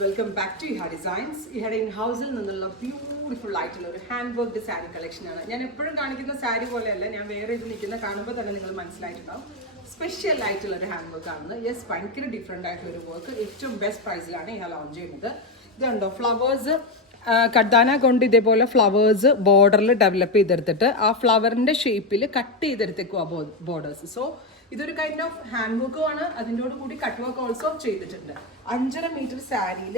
Welcome back to Iha Designs. Ihade in-house നിന്നുള്ള beautiful ആയിട്ടുള്ള ഒരു ഹാൻഡ് വർക്ക്ഡ് സാരി കളക്ഷൻ ആണ്. ഞാൻ എപ്പോഴും കാണിക്കുന്ന സാരി പോലെയല്ല, ഞാൻ വേറെ ഇത് നിൽക്കുന്ന കാണുമ്പോൾ തന്നെ നിങ്ങൾ മനസ്സിലായിട്ടുണ്ടാവും സ്പെഷ്യൽ ആയിട്ടുള്ള ഒരു ഹാൻഡ് വർക്ക് ആണ്. യെസ്, ഭയങ്കര ഡിഫറെൻ്റ് ആയിട്ടുള്ള ഒരു വർക്ക് ഏറ്റവും ബെസ്റ്റ് പ്രൈസിലാണ് ഇഹ ലോഞ്ച് ചെയ്യുന്നത്. ഇതുണ്ടോ ഫ്ലവേഴ്സ് കഡ്ദാന കൊണ്ട് ഇതേപോലെ ഫ്ലവേഴ്സ് ബോർഡറിൽ ഡെവലപ്പ് ചെയ്തെടുത്തിട്ട് ആ ഫ്ലവറിന്റെ ഷേപ്പിൽ കട്ട് ചെയ്തെടുത്തേക്കും ആ ബോർഡേഴ്സ്. സോ ഇതൊരു കൈൻഡ് ഓഫ് ഹാൻഡ് വർക്കും ആണ്. അതിനോട് കൂടി കട്ട് വർക്ക് ഓൾസോ ചെയ്തിട്ടുണ്ട്. 5.5 മീറ്റർ സാരിയിൽ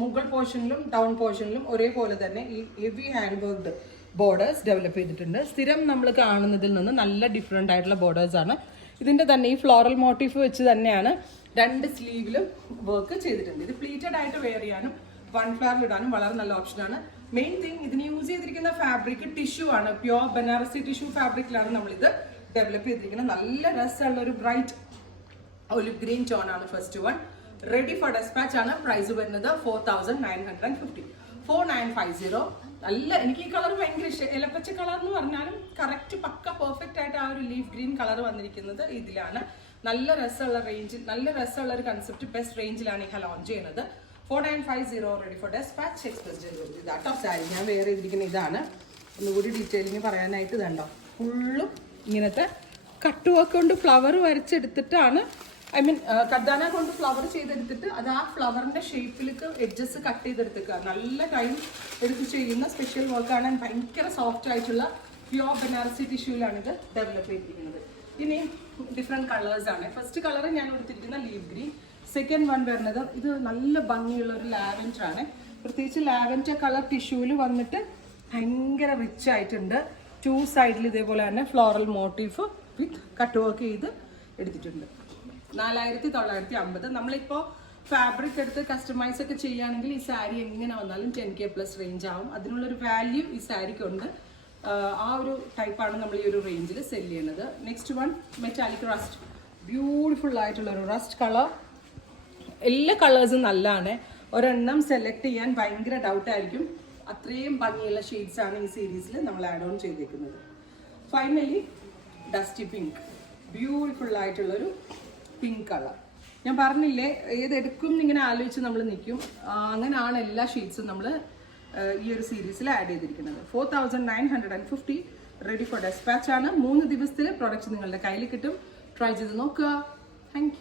മുകൾ പോർഷനിലും ഡൗൺ പോർഷനിലും ഒരേപോലെ തന്നെ ഈ heavy hand worked borders develop ചെയ്തിട്ടുണ്ട്. സ്ഥിരം നമ്മൾ കാണുന്നതിൽ നിന്ന് നല്ല ഡിഫറെൻ്റ് ആയിട്ടുള്ള ബോർഡേഴ്സ് ആണ്. ഇതിൻ്റെ തന്നെ ഈ ഫ്ലോറൽ മോട്ടീഫ് വെച്ച് തന്നെയാണ് 2 സ്ലീവിലും വർക്ക് ചെയ്തിട്ടുണ്ട്. ഇത് പ്ലീറ്റഡ് ആയിട്ട് വെയർ ചെയ്യാനും 1 ഫ്ലവറിൽ ഇടാനും വളരെ നല്ല ഓപ്ഷനാണ്. മെയിൻ തിങ് ഇതിന് യൂസ് ചെയ്തിരിക്കുന്ന ഫാബ്രിക് ടിഷ്യൂ ആണ്. പ്യോർ ബനാറസി ടിഷ്യൂ ഫാബ്രിക്കിലാണ് നമ്മളിത് ഡെവലപ്പ് ചെയ്തിരിക്കുന്നത്. നല്ല രസമുള്ള ഒരു ബ്രൈറ്റ് ഒലിവ് ഗ്രീൻ ടോൺ ആണ് first one. Ready for dispatch ആണ്. പ്രൈസ് വരുന്നത് 4950 4950. നല്ല എനിക്ക് ഈ കളർ ഭയങ്കര ഇഷ്ടം. ഇലപ്പച്ച കളർ എന്ന് പറഞ്ഞാലും കറക്റ്റ് പക്ക പെർഫെക്റ്റ് ആയിട്ട് ആ ഒരു ലീഫ് ഗ്രീൻ കളർ വന്നിരിക്കുന്നത് ഇതിലാണ്. നല്ല രസമുള്ള റേഞ്ചിൽ, നല്ല രസമുള്ള ഒരു കൺസെപ്റ്റ് ബെസ്റ്റ് റേഞ്ചിലാണ് ഇഹ ലോഞ്ച് ചെയ്യുന്നത്. 4950 ready for dispatch express delivery. ഇതാട്ടോ സാരി ഞാൻ വേറെ ചെയ്തിരിക്കുന്ന ഇതാണ്. ഒന്നുകൂടി ഡീറ്റെയിലിങ് പറയാനായിട്ട് ഇതുണ്ടോ ഫുള്ളും ഇങ്ങനത്തെ കട്ട് വർക്ക് കൊണ്ട് ഫ്ലവർ വരച്ചെടുത്തിട്ടാണ്, ഐ മീൻ കഡ്ദാന കൊണ്ട് ഫ്ലവർ ചെയ്തെടുത്തിട്ട് അത് ആ ഫ്ലവറിന്റെ ഷേപ്പിലേക്ക് എഡ്ജസ് കട്ട് ചെയ്തെടുത്തേക്കുക. നല്ല ടൈം എടുത്ത് ചെയ്യുന്ന സ്പെഷ്യൽ വർക്കാണ്. ഭയങ്കര സോഫ്റ്റ് ആയിട്ടുള്ള പ്യോർ ബനാറസി ടിഷ്യൂലാണ് ഇത് ഡെവലപ്പ് ചെയ്തിരിക്കുന്നത്. ഇനി ഡിഫറെൻറ്റ് കളേഴ്സ് ആണ്. ഫസ്റ്റ് കളർ ഞാൻ എടുത്തിരിക്കുന്ന ലീവ് ഗ്രീൻ. സെക്കൻഡ് വൺ വരുന്നത് ഇത് നല്ല ഭംഗിയുള്ള ഒരു ലാവൻഡർ ആണ്. പ്രത്യേകിച്ച് ലാവൻഡർ കളർ ടിഷ്യൂവിൽ വന്നിട്ട് ഭയങ്കര റിച്ച് ആയിട്ടുണ്ട്. 2 സൈഡിൽ ഇതേപോലെ തന്നെ ഫ്ലോറൽ മോട്ടീഫ് വിത്ത് കട്ട് വർക്ക് ചെയ്ത് എടുത്തിട്ടുണ്ട്. 4950. നമ്മളിപ്പോൾ ഫാബ്രിക് എടുത്ത് കസ്റ്റമൈസ് ഒക്കെ ചെയ്യുകയാണെങ്കിൽ ഈ സാരി എങ്ങനെ വന്നാലും 10K പ്ലസ് റേഞ്ച് ആവും. അതിനുള്ളൊരു വാല്യൂ ഈ സാരിക്കുണ്ട്. ആ ഒരു ടൈപ്പാണ് നമ്മൾ ഈ ഒരു റേഞ്ചിൽ സെല് ചെയ്യുന്നത്. Next one metallic rest. Beautiful ആയിട്ടുള്ള ഒരു റസ്റ്റ് കളർ. എല്ലാ കളേഴ്സും നല്ലതാണ്. ഒരെണ്ണം സെലക്ട് ചെയ്യാൻ ഭയങ്കര ഡൗട്ടായിരിക്കും. അത്രയും ഭംഗിയുള്ള ഷെയ്ഡ്സ് ആണ് ഈ സീരീസിൽ നമ്മൾ ആഡ് ഓൺ ചെയ്തേക്കുന്നത്. Finally dusty pink. ബ്യൂട്ടിഫുൾ ആയിട്ടുള്ളൊരു പിങ്ക് കളർ. ഞാൻ പറഞ്ഞില്ലേ ഏതെടുക്കും എന്നിങ്ങനെ ആലോചിച്ച് നമ്മൾ നിൽക്കും. അങ്ങനെയാണ് എല്ലാ ഷെയ്ഡ്സും നമ്മൾ ഈ ഒരു സീരീസിൽ ആഡ് ചെയ്തിരിക്കുന്നത്. 4950 റെഡി ഫോർ ഡെസ്പാച്ച് ആണ്. 3 ദിവസത്തിൽ പ്രോഡക്റ്റ് നിങ്ങളുടെ കയ്യിൽ കിട്ടും. ട്രൈ ചെയ്ത് നോക്കുക. Thank you.